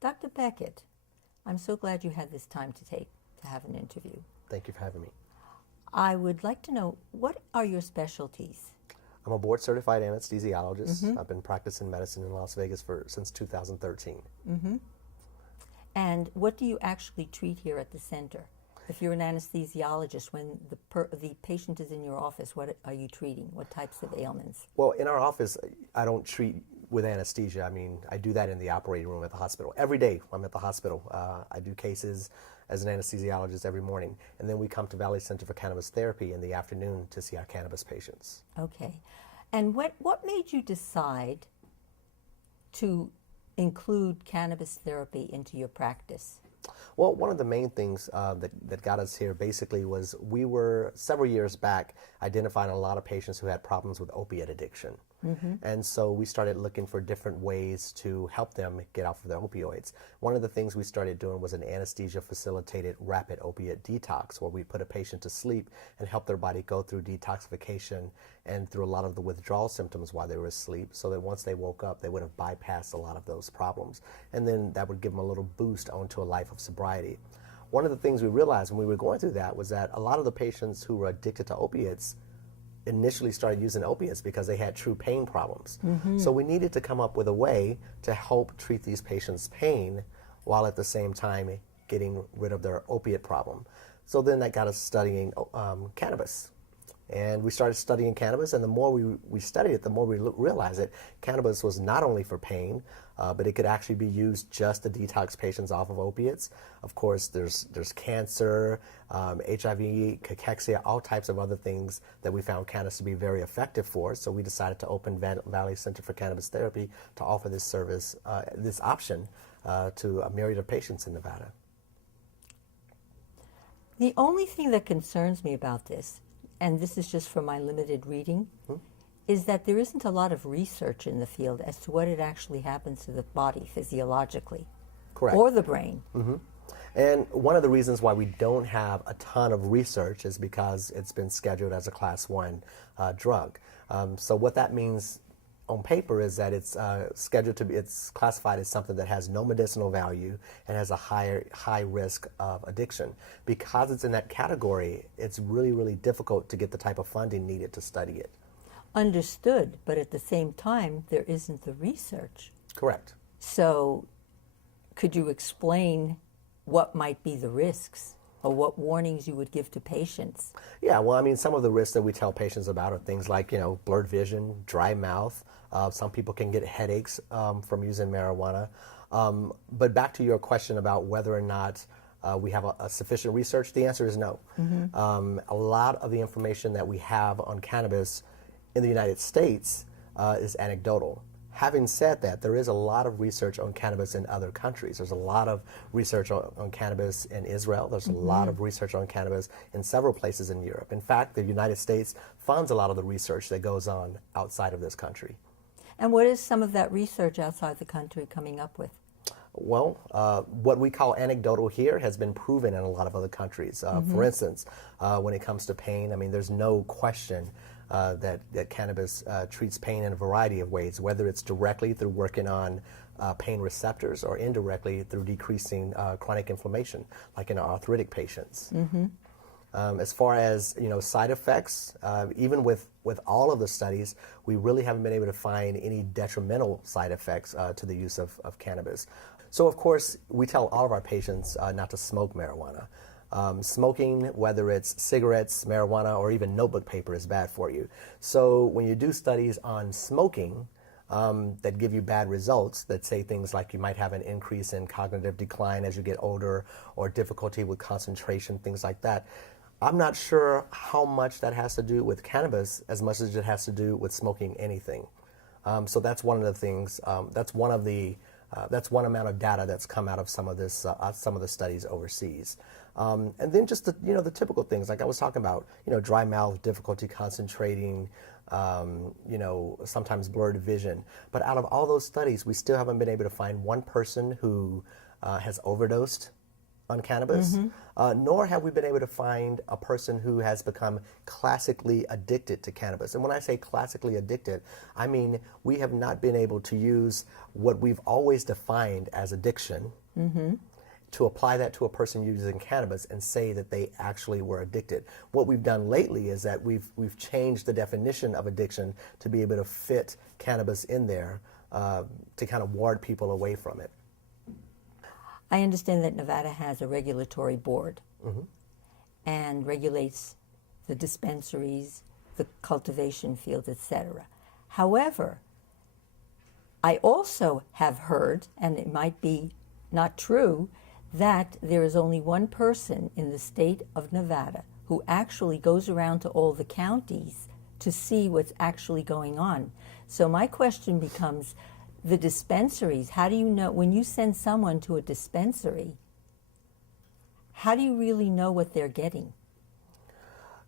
Dr. Beckett, I'm so glad you had this time to take to have an interview. Thank you for having me. I would like to know, what are your specialties? I'm a board certified anesthesiologist. I've been practicing medicine in Las Vegas since 2013. And what do you actually treat here at the center? If you're an anesthesiologist, when the patient is in your office, what are you treating? What types of ailments? Well, in our office, I don't treat with anesthesia. I mean, I do that in the operating room at the hospital. Every day I'm at the hospital. I do cases as an anesthesiologist every morning. And then we come to Valley Center for Cannabis Therapy in the afternoon to see our cannabis patients. Okay. And what made you decide to include cannabis therapy into your practice? Well, one of the main things that got us here basically was we were, several years back, identifying a lot of patients who had problems with opiate addiction. And so we started looking for different ways to help them get off of their opioids. One of the things we started doing was an anesthesia-facilitated rapid opiate detox, where we put a patient to sleep and help their body go through detoxification and through a lot of the withdrawal symptoms while they were asleep, so that once they woke up, they would have bypassed a lot of those problems. And then that would give them a little boost onto a life of sobriety. One of the things we realized when we were going through that was that a lot of the patients who were addicted to opiates initially started using opiates because they had true pain problems. So we needed to come up with a way to help treat these patients' pain while at the same time getting rid of their opiate problem. So then that got us studying cannabis. And we started studying cannabis, and the more we studied it, the more we realized that cannabis was not only for pain, but it could actually be used just to detox patients off of opiates. Of course, there's cancer, HIV, cachexia, all types of other things that we found cannabis to be very effective for. So we decided to open Valley Center for Cannabis Therapy to offer this service, this option to a myriad of patients in Nevada. The only thing that concerns me about this, and this is just from my limited reading, is that there isn't a lot of research in the field as to what it actually happens to the body physiologically. Correct. Or the brain. And one of the reasons why we don't have a ton of research is because it's been scheduled as a Class 1 drug. So what that means on paper is that it's scheduled to be, it's classified as something that has no medicinal value and has a high risk of addiction. Because it's in that category, it's really, really difficult to get the type of funding needed to study it. Understood, but at the same time, there isn't the research. Correct. So could you explain what might be the risks, or what warnings you would give to patients? Yeah, well, I mean, some of the risks that we tell patients about are things like, blurred vision, dry mouth. Some people can get headaches from using marijuana. But back to your question about whether or not we have a sufficient research, the answer is no. A lot of the information that we have on cannabis in the United States is anecdotal. Having said that, there is a lot of research on cannabis in other countries. There's a lot of research on cannabis in Israel. There's a lot of research on cannabis in several places in Europe. In fact, the United States funds a lot of the research that goes on outside of this country. And what is some of that research outside the country coming up with? Well, what we call anecdotal here has been proven in a lot of other countries. For instance, when it comes to pain, I mean, there's no question that cannabis treats pain in a variety of ways, whether it's directly through working on pain receptors or indirectly through decreasing chronic inflammation, like in our arthritic patients. As far as side effects, even with all of the studies, we really haven't been able to find any detrimental side effects to the use of cannabis. So of course, we tell all of our patients not to smoke marijuana. Smoking, whether it's cigarettes, marijuana, or even notebook paper, is bad for you. So when you do studies on smoking that give you bad results, that say things like you might have an increase in cognitive decline as you get older, or difficulty with concentration, things like that, I'm not sure how much that has to do with cannabis as much as it has to do with smoking anything. So that's one of the things, that's one amount of data that's come out of some of the studies overseas. And then just the typical things, like I was talking about, dry mouth, difficulty concentrating, sometimes blurred vision. But out of all those studies, we still haven't been able to find one person who has overdosed on cannabis, nor have we been able to find a person who has become classically addicted to cannabis. And when I say classically addicted, I mean we have not been able to use what we've always defined as addiction to apply that to a person using cannabis and say that they actually were addicted. What we've done lately is that we've changed the definition of addiction to be able to fit cannabis in there to kind of ward people away from it. I understand that Nevada has a regulatory board and regulates the dispensaries, the cultivation fields, etc. However, I also have heard, and it might be not true, that there is only one person in the state of Nevada who actually goes around to all the counties to see what's actually going on. So my question becomes, the dispensaries, how do you know, when you send someone to a dispensary, how do you really know what they're getting?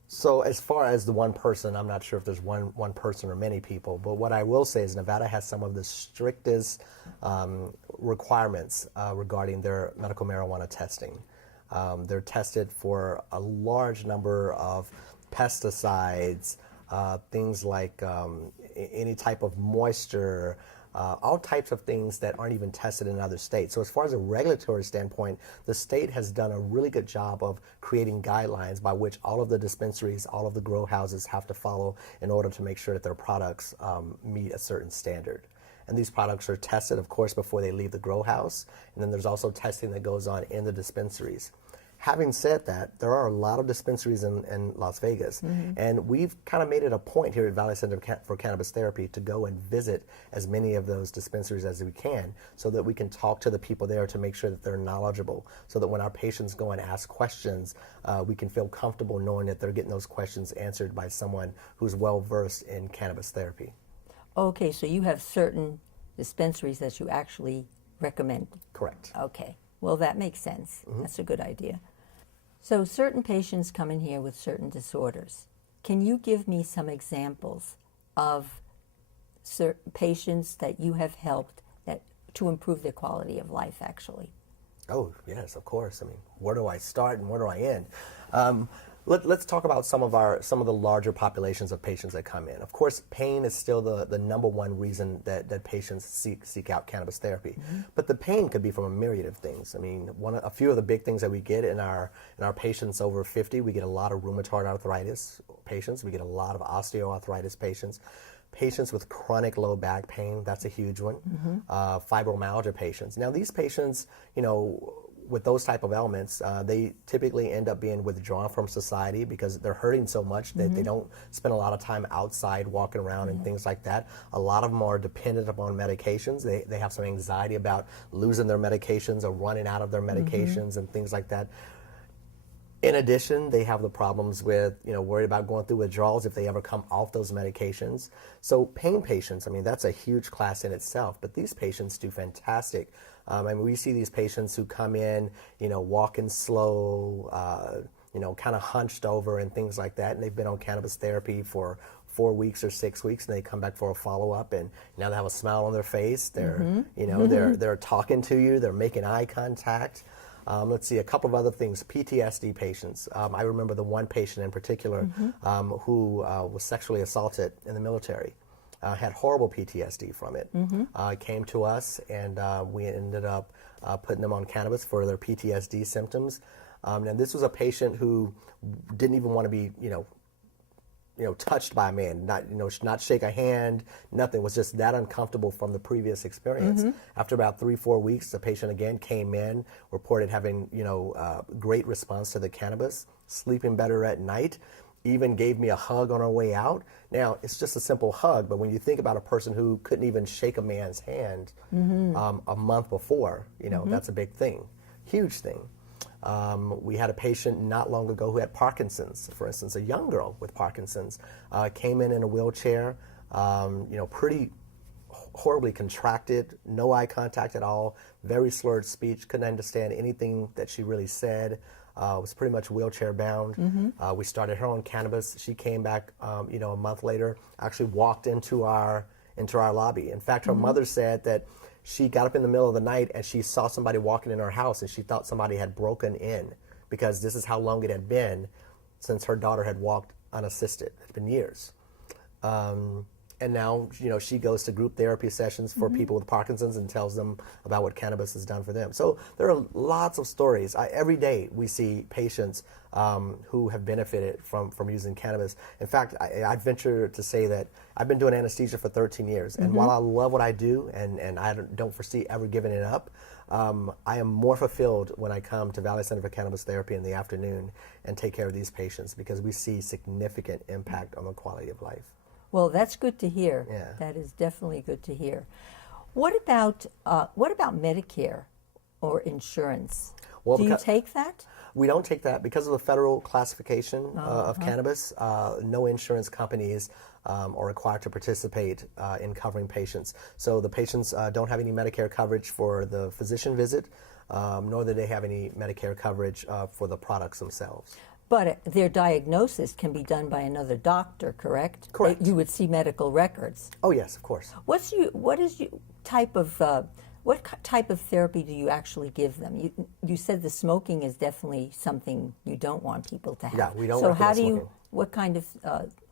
So as far as the one person, I'm not sure if there's one person or many people, but what I will say is Nevada has some of the strictest requirements regarding their medical marijuana testing. They're tested for a large number of pesticides, things like any type of moisture, all types of things that aren't even tested in other states. So as far as a regulatory standpoint, the state has done a really good job of creating guidelines by which all of the dispensaries, all of the grow houses have to follow in order to make sure that their products meet a certain standard. And these products are tested, of course, before they leave the grow house. And then there's also testing that goes on in the dispensaries. Having said that, there are a lot of dispensaries in Las Vegas, and we've kind of made it a point here at Valley Center for Cannabis Therapy to go and visit as many of those dispensaries as we can so that we can talk to the people there to make sure that they're knowledgeable, so that when our patients go and ask questions, we can feel comfortable knowing that they're getting those questions answered by someone who's well-versed in cannabis therapy. Okay, so you have certain dispensaries that you actually recommend. Correct. Okay, well that makes sense. That's a good idea. So certain patients come in here with certain disorders. Can you give me some examples of certain patients that you have helped to improve their quality of life, actually? Oh, yes, of course. I mean, where do I start and where do I end? Let's talk about some of the larger populations of patients that come in. Of course, pain is still the number one reason that patients seek out cannabis therapy. But the pain could be from a myriad of things. I mean, a few of the big things that we get in our patients over 50, we get a lot of rheumatoid arthritis patients. We get a lot of osteoarthritis patients. Patients with chronic low back pain, that's a huge one. Fibromyalgia patients. Now, these patients, with those type of ailments, they typically end up being withdrawn from society because they're hurting so much that they don't spend a lot of time outside walking around and things like that. A lot of them are dependent upon medications. They have some anxiety about losing their medications or running out of their medications and things like that. In addition, they have the problems with, worried about going through withdrawals if they ever come off those medications. So pain patients, I mean, that's a huge class in itself, but these patients do fantastic. I mean, we see these patients who come in, walking slow, kind of hunched over and things like that, and they've been on cannabis therapy for 4 weeks or 6 weeks, and they come back for a follow-up, and now they have a smile on their face. They're, they're talking to you. They're making eye contact. Let's see, a couple of other things. PTSD patients. I remember the one patient in particular who was sexually assaulted in the military. Had horrible PTSD from it. Came to us, and we ended up putting them on cannabis for their PTSD symptoms. And this was a patient who didn't even want to be, touched by a man, not shake a hand, nothing. Was just that uncomfortable from the previous experience. After about 3-4 weeks, the patient again came in, reported having, great response to the cannabis, sleeping better at night, even gave me a hug on our way out. Now, it's just a simple hug, but when you think about a person who couldn't even shake a man's hand a month before, that's a big thing, huge thing. We had a patient not long ago who had Parkinson's, for instance, a young girl with Parkinson's, came in a wheelchair, pretty horribly contracted, no eye contact at all, very slurred speech, couldn't understand anything that she really said, was pretty much wheelchair bound. We started her on cannabis. She came back, a month later, actually walked into our lobby. In fact, her mother said that she got up in the middle of the night and she saw somebody walking in her house, and she thought somebody had broken in, because this is how long it had been since her daughter had walked unassisted. It's been years. And now, she goes to group therapy sessions for people with Parkinson's and tells them about what cannabis has done for them. So there are lots of stories. Every day we see patients who have benefited from using cannabis. In fact, I'd venture to say that I've been doing anesthesia for 13 years. And while I love what I do, and I don't foresee ever giving it up, I am more fulfilled when I come to Valley Center for Cannabis Therapy in the afternoon and take care of these patients, because we see significant impact on the quality of life. Well, that's good to hear. Yeah. That is definitely good to hear. What about Medicare or insurance? Well, do you take that? We don't take that because of the federal classification of cannabis. No insurance companies are required to participate in covering patients. So the patients don't have any Medicare coverage for the physician visit, nor do they have any Medicare coverage for the products themselves. But their diagnosis can be done by another doctor, correct? Correct. You would see medical records. Oh yes, of course. What type of therapy do you actually give them? You said the smoking is definitely something you don't want people to have. Yeah, we don't So recommend how do smoking. what kind of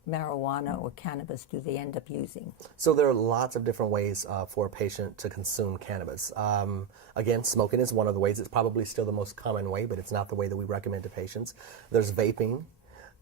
marijuana or cannabis do they end up using? So there are lots of different ways for a patient to consume cannabis. Again, smoking is one of the ways. It's probably still the most common way, but it's not the way that we recommend to patients. There's vaping.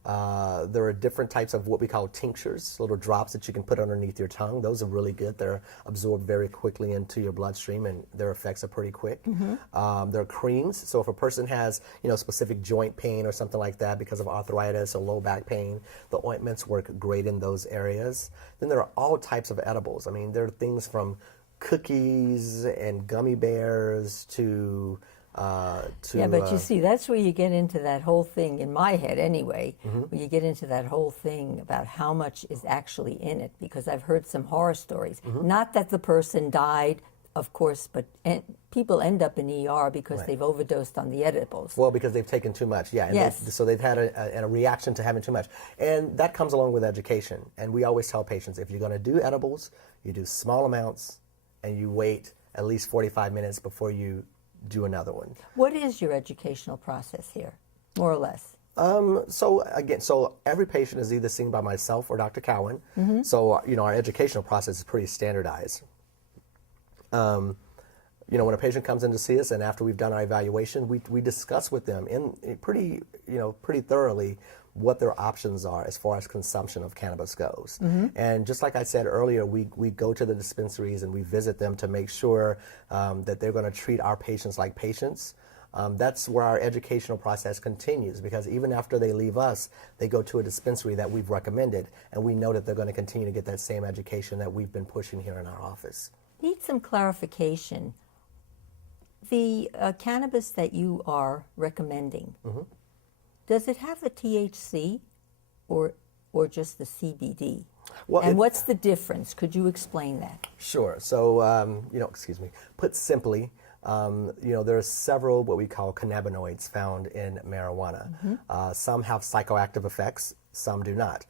There are different types of what we call tinctures, little drops that you can put underneath your tongue. Those are really good. They're absorbed very quickly into your bloodstream, and their effects are pretty quick. There are creams. So if a person has, specific joint pain or something like that because of arthritis or low back pain, the ointments work great in those areas. Then there are all types of edibles. I mean, there are things from cookies and gummy bears to but you see, that's where you get into that whole thing, in my head anyway, where you get into that whole thing about how much is actually in it, because I've heard some horror stories. Not that the person died, of course, but people end up in ER because they've overdosed on the edibles. Well, because they've taken too much, yeah. And yes. So they've had a reaction to having too much. And that comes along with education. And we always tell patients, if you're going to do edibles, you do small amounts, and you wait at least 45 minutes before you do another one. What is your educational process here, more or less? So every patient is either seen by myself or Dr. Cowan. So, our educational process is pretty standardized. When a patient comes in to see us, and after we've done our evaluation, we discuss with them in pretty thoroughly what their options are as far as consumption of cannabis goes. And just like I said earlier, we go to the dispensaries and we visit them to make sure that they're going to treat our patients like patients. That's where our educational process continues, because even after they leave us, they go to a dispensary that we've recommended, and we know that they're going to continue to get that same education that we've been pushing here in our office. Need some clarification. The cannabis that you are recommending, does it have the THC or just the CBD? Well, and what's the difference? Could you explain that? Sure. So, put simply, there are several what we call cannabinoids found in marijuana. Some have psychoactive effects, some do not.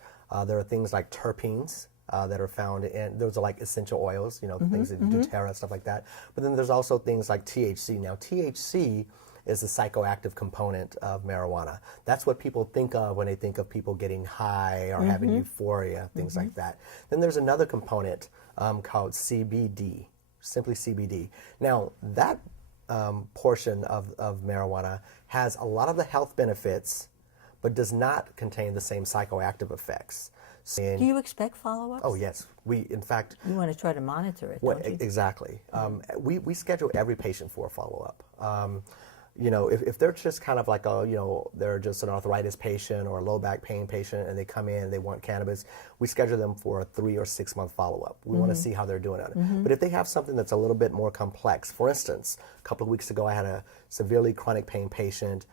There are things like terpenes that are found in, those are like essential oils, things that doTERRA, stuff like that. But then there's also things like THC. Now, THC is the psychoactive component of marijuana. That's what people think of when they think of people getting high or having euphoria, things like that. Then there's another component called CBD, simply CBD. Now, that portion of marijuana has a lot of the health benefits, but does not contain the same psychoactive effects. Do you expect follow-ups? Oh, yes. In fact... You want to try to monitor it, well, don't you? Exactly. We schedule every patient for a follow-up. If they're just kind of like, they're just an arthritis patient or a low back pain patient, and they come in and they want cannabis, we schedule them for a 3 or 6 month follow-up. We want to see how they're doing on it. But if they have something that's a little bit more complex, for instance, a couple of weeks ago I had a severely chronic pain patient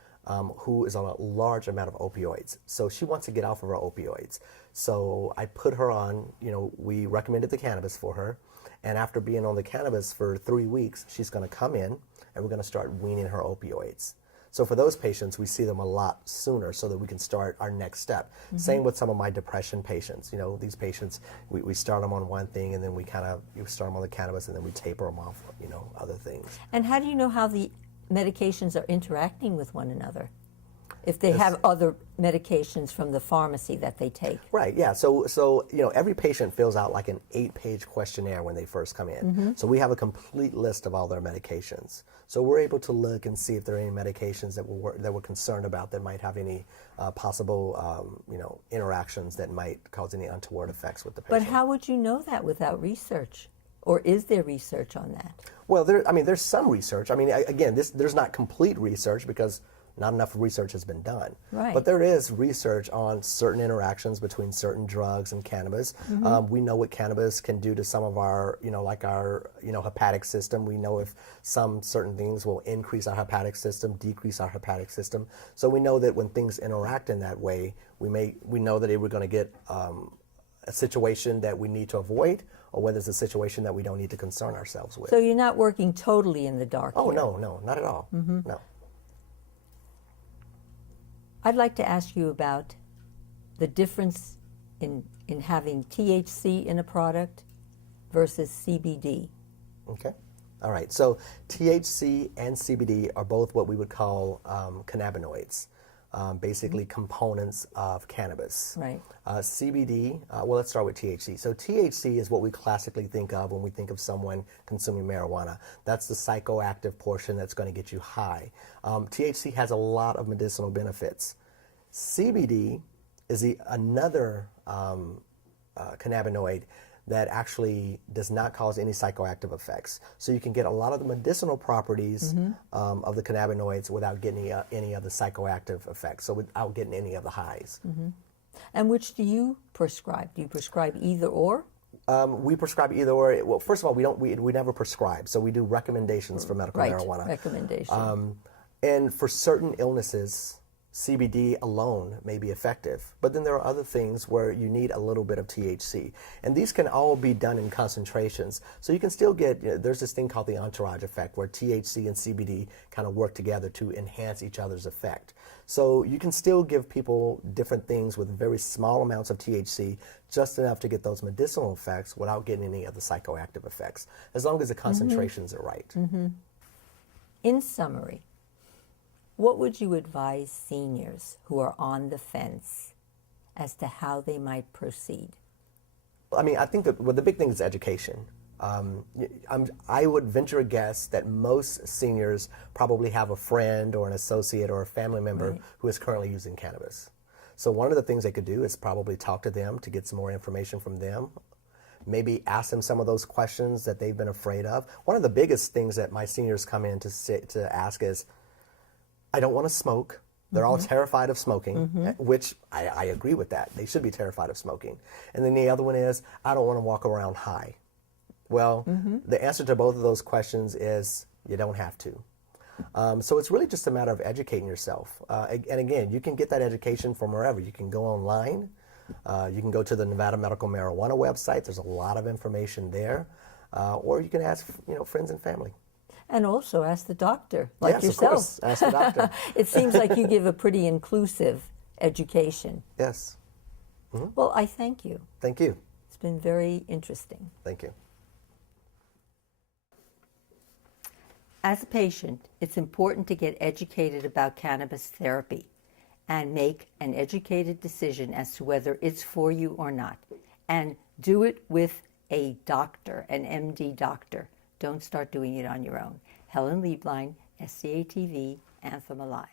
who is on a large amount of opioids. So she wants to get off of her opioids. So I put her on, we recommended the cannabis for her. And after being on the cannabis for 3 weeks, she's going to come in and we're going to start weaning her opioids. So for those patients, we see them a lot sooner so that we can start our next step. Same with some of my depression patients. You know, these patients, we start them on one thing, and then we start them on the cannabis, and then we taper them off, you know, other things. And how do you know how the medications are interacting with one another? If they have other medications from the pharmacy that they take. Right, yeah. So you know, every patient fills out like an 8-page questionnaire when they first come in. So we have a complete list of all their medications. So we're able to look and see if there are any medications that we're concerned about that might have any possible you know, interactions that might cause any untoward effects with the patient. But how would you know that without research? Or is there research on that? Well, there's some research. I mean, again, there's not complete research because not enough research has been done. Right. But there is research on certain interactions between certain drugs and cannabis. We know what cannabis can do to some of our, you know, like our, you know, hepatic system. We know if some certain things will increase our hepatic system, decrease our hepatic system. So we know that when things interact in that way, we know that we're going to get a situation that we need to avoid, or whether it's a situation that we don't need to concern ourselves with. So you're not working totally in the dark Oh, here. no, not at all. No. I'd like to ask you about the difference in having THC in a product versus CBD. Okay. All right. So THC and CBD are both what we would call cannabinoids, basically components of cannabis. Right. CBD, well, let's start with THC. So THC is what we classically think of when we think of someone consuming marijuana. That's the psychoactive portion that's going to get you high. THC has a lot of medicinal benefits. CBD is another cannabinoid that actually does not cause any psychoactive effects. So you can get a lot of the medicinal properties of the cannabinoids without getting any of the psychoactive effects, so without getting any of the highs. And which do you prescribe? Do you prescribe either or? We prescribe either or. Well, first of all, we never prescribe, so we do recommendations for medical marijuana. Recommendation. And for certain illnesses, CBD alone may be effective, but then there are other things where you need a little bit of THC. And these can all be done in concentrations. So you can still get, you know, there's this thing called the entourage effect where THC and CBD kind of work together to enhance each other's effect. So you can still give people different things with very small amounts of THC, just enough to get those medicinal effects without getting any of the psychoactive effects, as long as the concentrations are right. In summary, what would you advise seniors who are on the fence as to how they might proceed? I mean, I think that the big thing is education. I would venture a guess that most seniors probably have a friend or an associate or a family member who is currently using cannabis. So one of the things they could do is probably talk to them to get some more information from them. Maybe ask them some of those questions that they've been afraid of. One of the biggest things that my seniors come in to ask is, I don't want to smoke. They're all terrified of smoking, which I agree with that. They should be terrified of smoking. And then the other one is, I don't want to walk around high. Well, the answer to both of those questions is you don't have to. So it's really just a matter of educating yourself. And again, you can get that education from wherever. You can go online. You can go to the Nevada Medical Marijuana website. There's a lot of information there. Or you can ask, you know, friends and family. And also ask the doctor, like yes, yourself. Of course. Ask the doctor. It seems like you give a pretty inclusive education. Yes. Well, I thank you. Thank you. It's been very interesting. Thank you. As a patient, it's important to get educated about cannabis therapy and make an educated decision as to whether it's for you or not. And do it with a doctor, an MD doctor. Don't start doing it on your own. Helen Lieblein, SCATV, Anthem Alive.